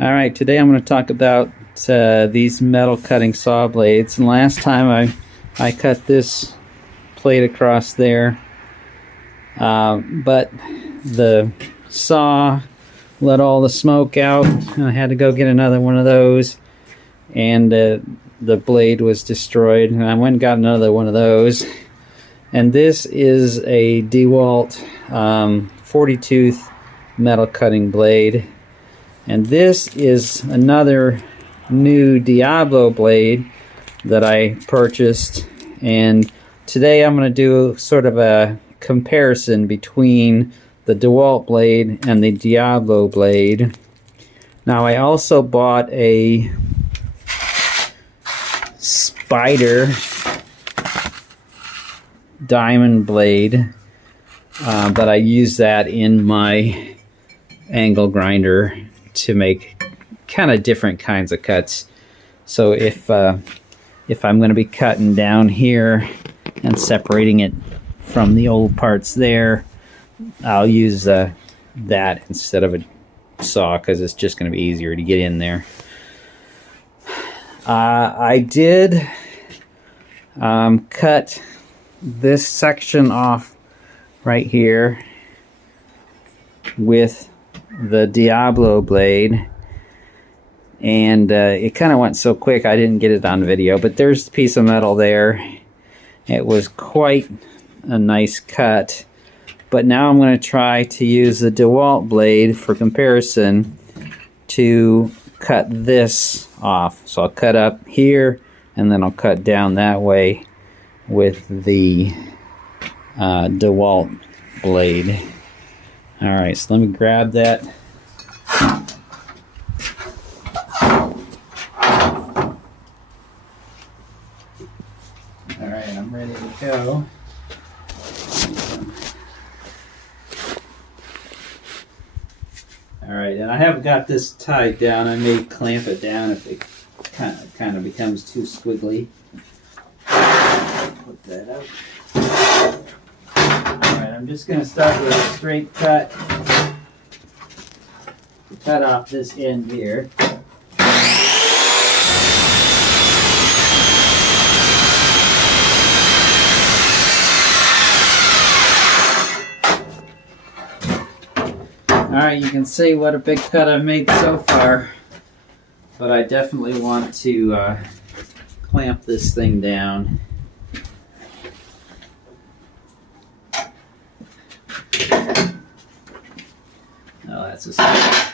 Alright, today I'm going to talk about these metal cutting saw blades. And last time I cut this plate across there, but the saw let all the smoke out, and I had to go get another one of those, and the blade was destroyed, and I went and got another one of those. And this is a DeWalt 40-tooth metal cutting blade. And this is another new Diablo blade that I purchased. And today I'm going to do sort of a comparison between the DeWalt blade and the Diablo blade. Now I also bought a Spyder diamond blade, but I use that in my angle grinder to make kind of different kinds of cuts. So if I'm going to be cutting down here and separating it from the old parts there, I'll use that instead of a saw, because it's just going to be easier to get in there. I did cut this section off right here with the Diablo blade, and it kind of went so quick I didn't get it on video, but there's a piece of metal there. It was quite a nice cut. But now I'm going to try to use the DeWalt blade for comparison to cut this off. So I'll cut up here and then I'll cut down that way with the DeWalt blade. Alright, so let me grab that. Alright, I'm ready to go. Alright, and I haven't got this tied down. I may clamp it down if it kind of becomes too squiggly. Put that out. Alright, I'm just going to start with a straight cut. Cut off this end here. Alright, you can see what a big cut I've made so far, but I definitely want to clamp this thing down. Oh, that's a start.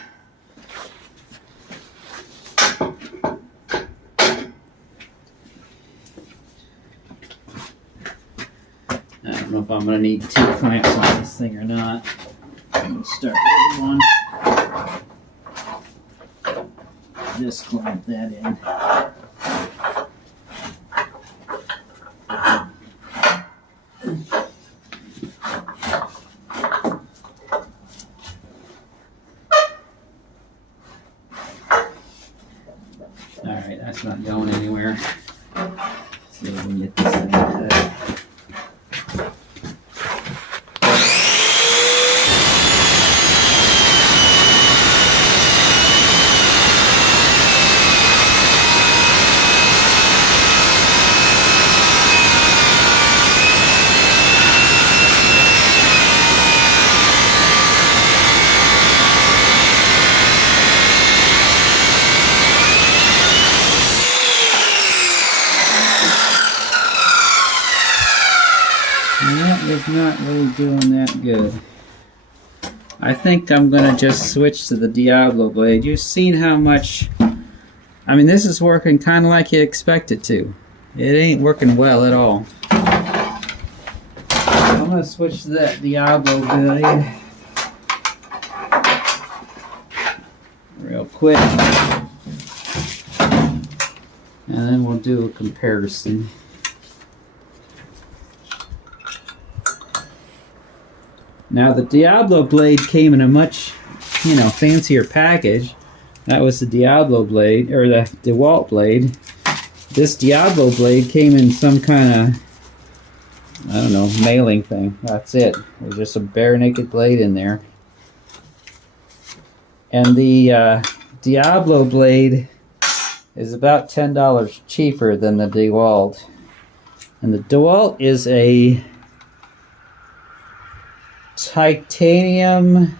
I don't know if I'm going to need 2 clamps on this thing or not. I'm going to start with one. Just clamp that in. Alright, that's not going anywhere. Let's see if we can get this thing cut. That is not really doing that good. I think I'm going to just switch to the Diablo blade. You've seen how much... I mean, this is working kind of like you'd expect it to. It ain't working well at all. I'm going to switch to that Diablo blade real quick. And then we'll do a comparison. Now the Diablo blade came in a much, fancier package. That was the Diablo blade, or the DeWalt blade. This Diablo blade came in some kind of, I don't know, mailing thing. That's it. There's just a bare naked blade in there. And the Diablo blade is about $10 cheaper than the DeWalt. And the DeWalt is a titanium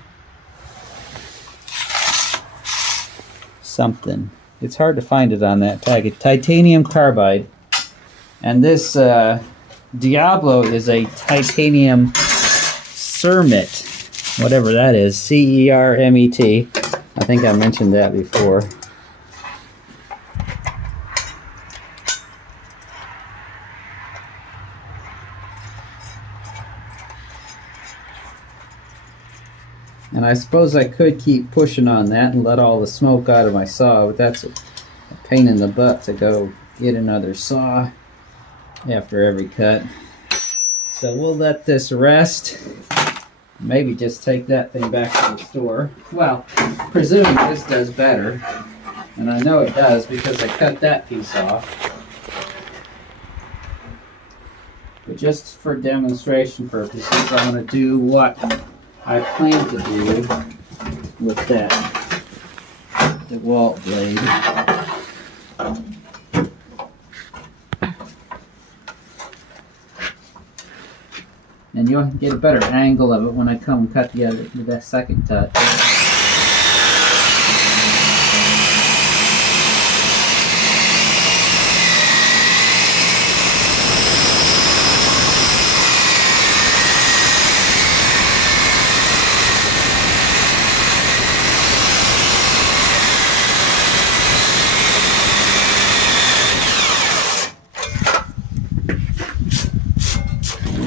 something. It's hard to find it on that package. Titanium carbide. And this Diablo is a titanium Cermet, whatever that is, C-E-R-M-E-T. I think I mentioned that before. And I suppose I could keep pushing on that and let all the smoke out of my saw, but that's a pain in the butt to go get another saw after every cut. So we'll let this rest. Maybe just take that thing back to the store. Well, presuming this does better. And I know it does because I cut that piece off. But just for demonstration purposes, I'm going to do what I plan to do with that DeWalt blade. And you'll get a better angle of it when I come and cut the second touch.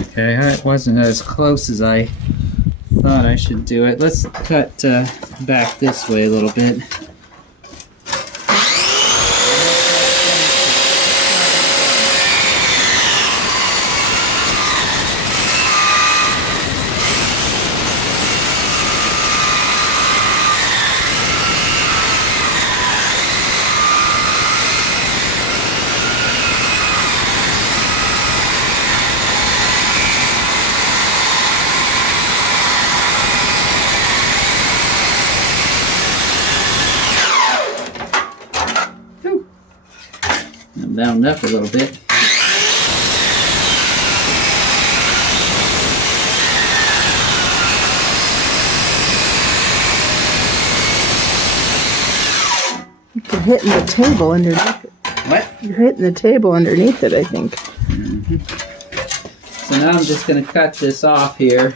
Okay, it wasn't as close as I thought I should do it. Let's cut back this way a little bit. I'm bound up a little bit. You're hitting the table underneath it. What? You're hitting the table underneath it, I think. Mm-hmm. So now I'm just going to cut this off here.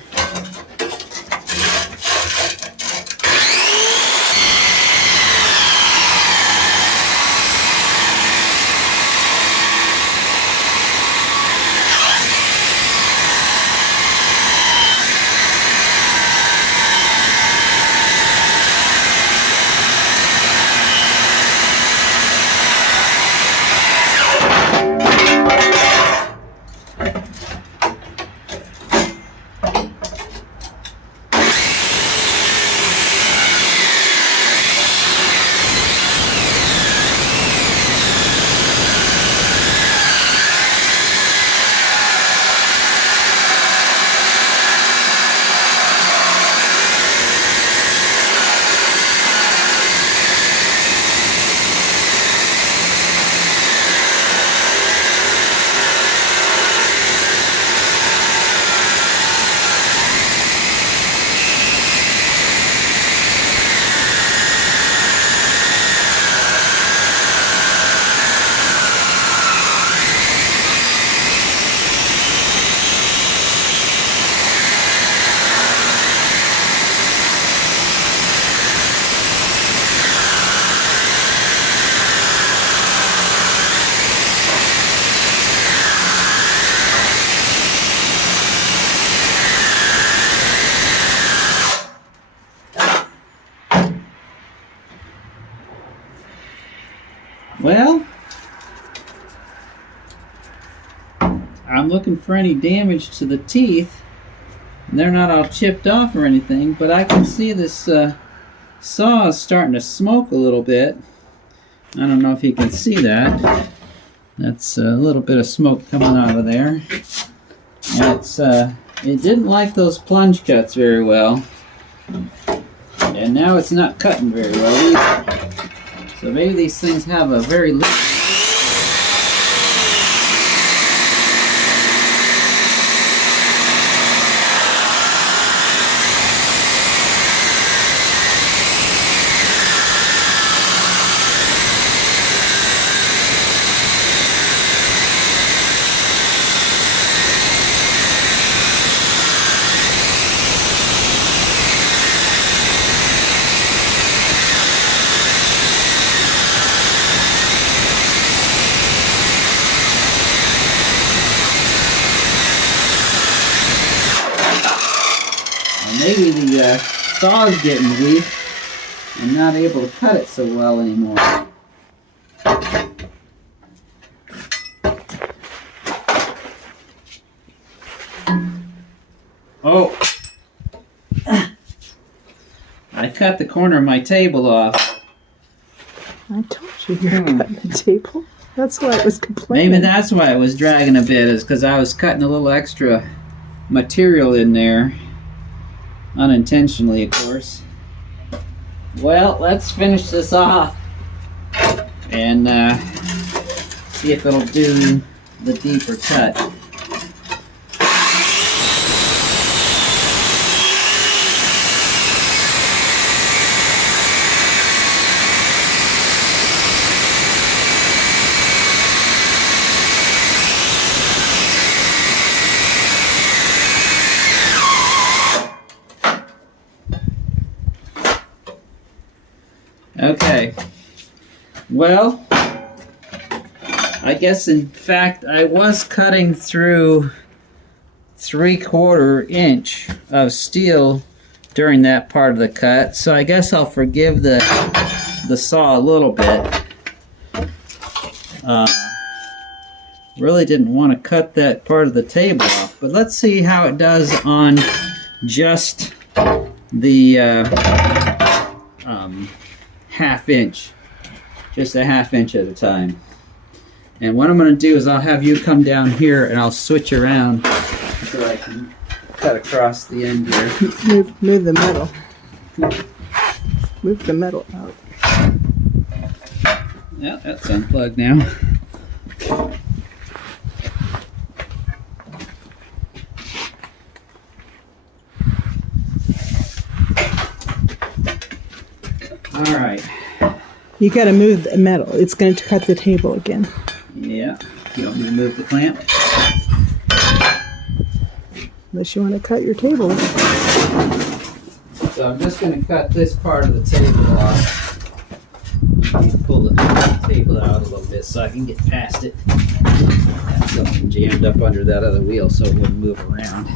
Well, I'm looking for any damage to the teeth. They're not all chipped off or anything, but I can see this saw is starting to smoke a little bit. I don't know if you can see that. That's a little bit of smoke coming out of there. And it didn't like those plunge cuts very well. And now it's not cutting very well either. So maybe these things have a very little. Maybe the saw's getting weak and not able to cut it so well anymore. Oh! I cut the corner of my table off. I told you you were cutting the table. That's why it was complaining. Maybe that's why it was dragging a bit, is because I was cutting a little extra material in there. Unintentionally, of course. Well, let's finish this off and see if it'll do the deeper cut. Okay, well, I guess in fact I was cutting through 3/4 inch of steel during that part of the cut, so I guess I'll forgive the saw a little bit. Really didn't want to cut that part of the table off, but let's see how it does on just the half inch, just a half inch at a time. And what I'm going to do is I'll have you come down here and I'll switch around so I can cut across the end here. Move the metal. Move the metal out. Yeah, that's unplugged now. All right. You got to move the metal. It's going to cut the table again. Yeah. You want me to move the clamp? Unless you want to cut your table. So I'm just going to cut this part of the table off. Let me pull the table out a little bit so I can get past it. Got something jammed up under that other wheel so it wouldn't move around.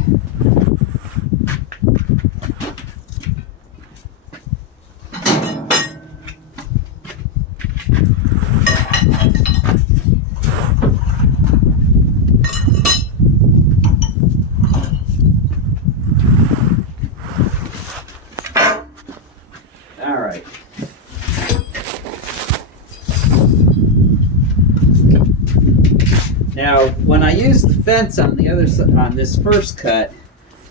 Now, when I used the fence on the other side, on this first cut,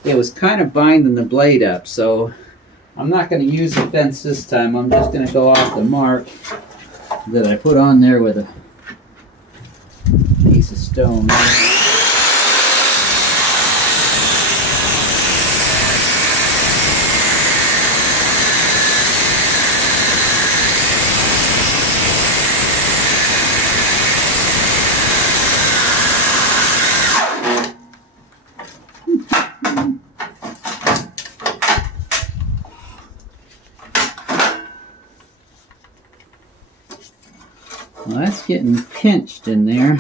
it was kind of binding the blade up, so I'm not going to use the fence this time. I'm just going to go off the mark that I put on there with a piece of stone. Well, that's getting pinched in there.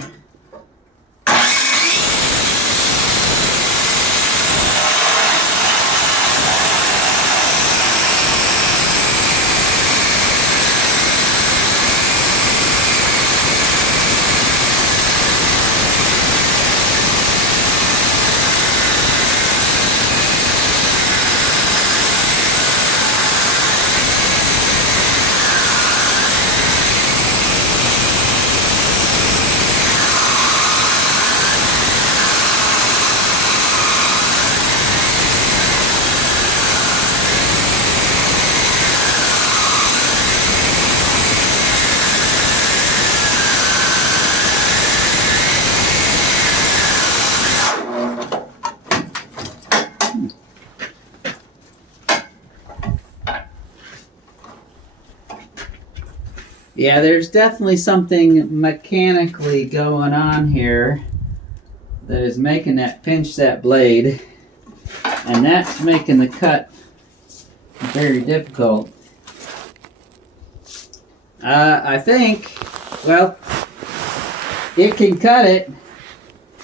Yeah, there's definitely something mechanically going on here that is making that pinch that blade, and that's making the cut very difficult. I think, well, it can cut it.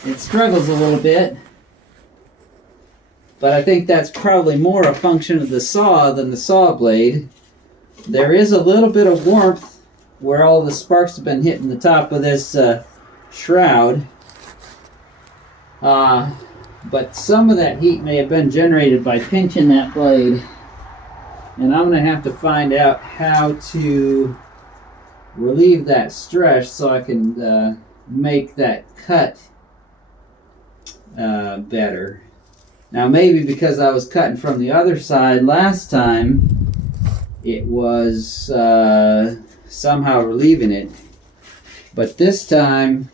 It struggles a little bit, but I think that's probably more a function of the saw than the saw blade. There is a little bit of warmth where all the sparks have been hitting the top of this shroud. But some of that heat may have been generated by pinching that blade. And I'm going to have to find out how to relieve that stress so I can make that cut better. Now maybe because I was cutting from the other side last time, it was somehow relieving it. But this time,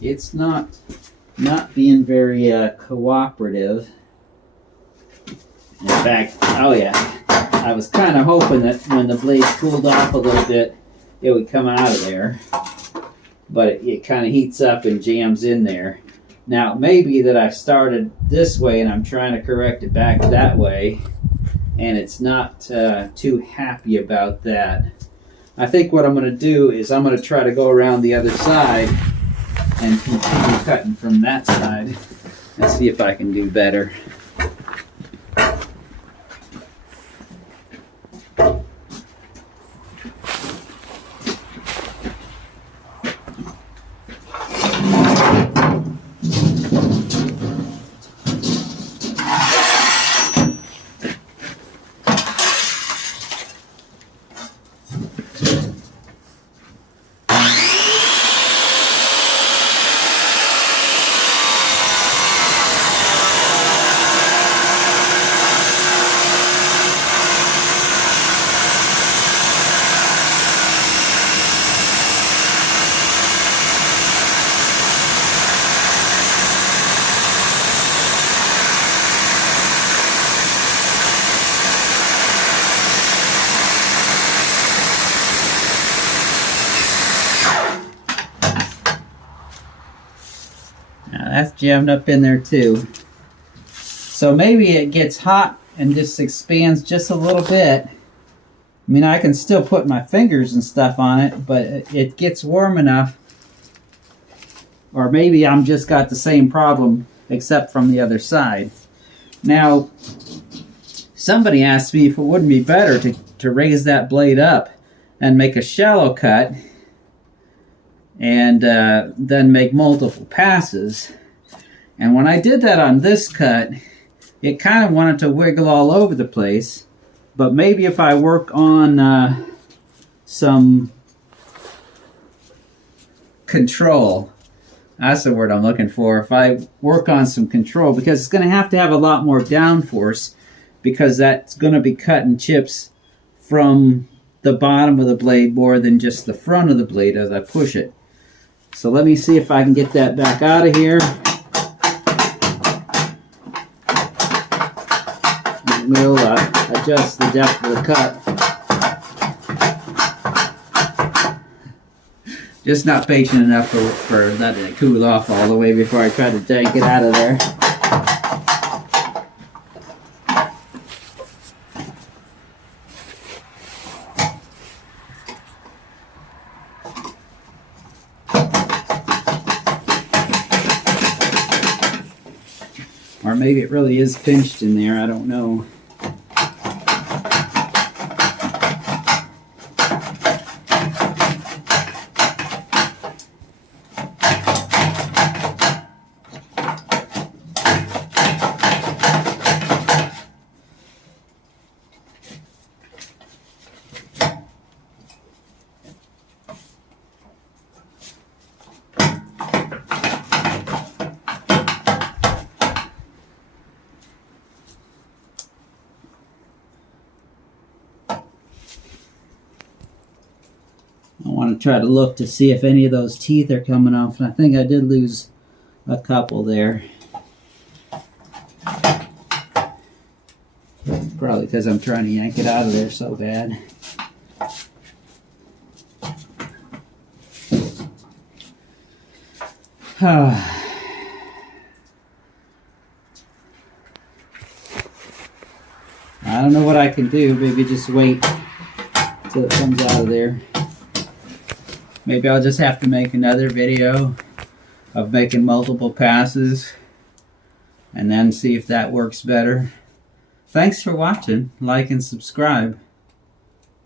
it's not being very cooperative. In fact, oh yeah, I was kind of hoping that when the blade cooled off a little bit, it would come out of there. But it kind of heats up and jams in there. Now, it may be that I started this way and I'm trying to correct it back that way, and it's not too happy about that. I think what I'm going to do is I'm going to try to go around the other side and continue cutting from that side and see if I can do better. That's jammed up in there too. So maybe it gets hot and just expands just a little bit. I mean, I can still put my fingers and stuff on it, but it gets warm enough. Or maybe I'm just got the same problem except from the other side. Now, somebody asked me if it wouldn't be better to raise that blade up and make a shallow cut and then make multiple passes. And when I did that on this cut, it kind of wanted to wiggle all over the place. But maybe if I work on some control, that's the word I'm looking for. If I work on some control, because it's going to have a lot more downforce, because that's going to be cutting chips from the bottom of the blade more than just the front of the blade as I push it. So let me see if I can get that back out of here. We'll adjust the depth of the cut. Just not patient enough for letting it cool off all the way before I try to take it out of there. Or maybe it really is pinched in there, I don't know. I want to try to look to see if any of those teeth are coming off, and I think I did lose a couple there. Probably because I'm trying to yank it out of there so bad. I don't know what I can do. Maybe just wait till it comes out of there. Maybe I'll just have to make another video of making multiple passes and then see if that works better. Thanks for watching. Like and subscribe.